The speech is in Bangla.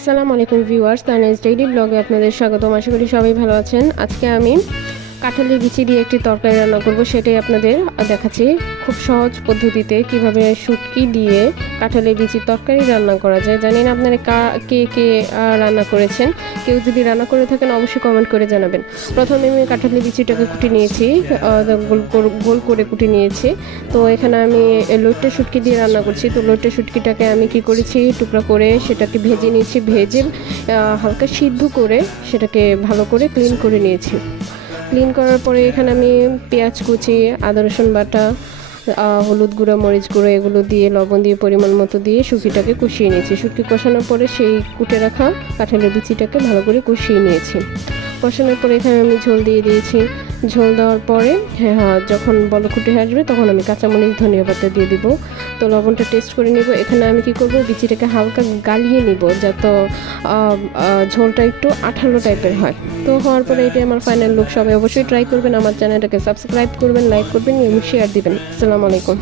আসসালামু আলাইকুম ভিউয়ার্স, তানিয়াস ডেইলি ব্লগে আপনাদের স্বাগতম। আশা করি সবাই ভালো আছেন। আজকে আমি কাঁঠালের বিচি দিয়ে একটি তরকারি রান্না করব, সেটাই আপনাদের দেখাচ্ছি খুব সহজ পদ্ধতিতে কিভাবে শুটকি দিয়ে কাঁঠালের বিচির তরকারি রান্না করা যায়। জানি না আপনারা কে কে রান্না করেছেন, কেউ যদি রান্না করে থাকেন অবশ্যই কমেন্ট করে জানাবেন। প্রথমে আমি কাঁঠালের বিচিটাকে কুটি নিয়েছি, গোল করে কুটি নিয়েছি। তো এখানে আমি লইট্টা শুটকি দিয়ে রান্না করছি। তো লইট্টা শুটকিটাকে আমি কি করেছি, টুকরা করে সেটাকে ভেজে নিয়েছি। ভেজে হালকা সিদ্ধ করে সেটাকে ভালো করে ক্লিন করে নিয়েছি। ক্লিন করার পরে এখানে আমি পেঁয়াজ কুচি, আদা রসুন বাটা, হলুদ গুঁড়ো, মরিচ গুঁড়ো এগুলো দিয়ে লবণ দিয়ে পরিমাণ মতো দিয়ে শুটকিটাকে কষিয়ে নিয়েছি। শুটকি কষানোর পরে সেই কুটে রাখা কাঁঠালের বিচিটাকে ভালো করে কষিয়ে নিয়েছি। কষানোর পরে এখানে আমি ঝোল দিয়ে দিয়েছি। ঝোল দেওয়ার পরে যখন বলক ফুটে আসবে তখন আমি কাঁচামরিচ, ধনিয়া পাতা দিয়ে দিব। তো লবণটা টেস্ট করে নিব। এখানে আমি কি করব, বিচিটাকে হালকা গালিয়ে নিব যাতে ঝোলটা একটু আঠালো টাইপের হয়। তো হওয়ার পরে এটাই আমার ফাইনাল লুক। সবাই অবশ্যই ট্রাই করবেন। আমার চ্যানেলটাকে সাবস্ক্রাইব করবেন, লাইক করবেন এবং শেয়ার দিবেন। আসসালামু আলাইকুম।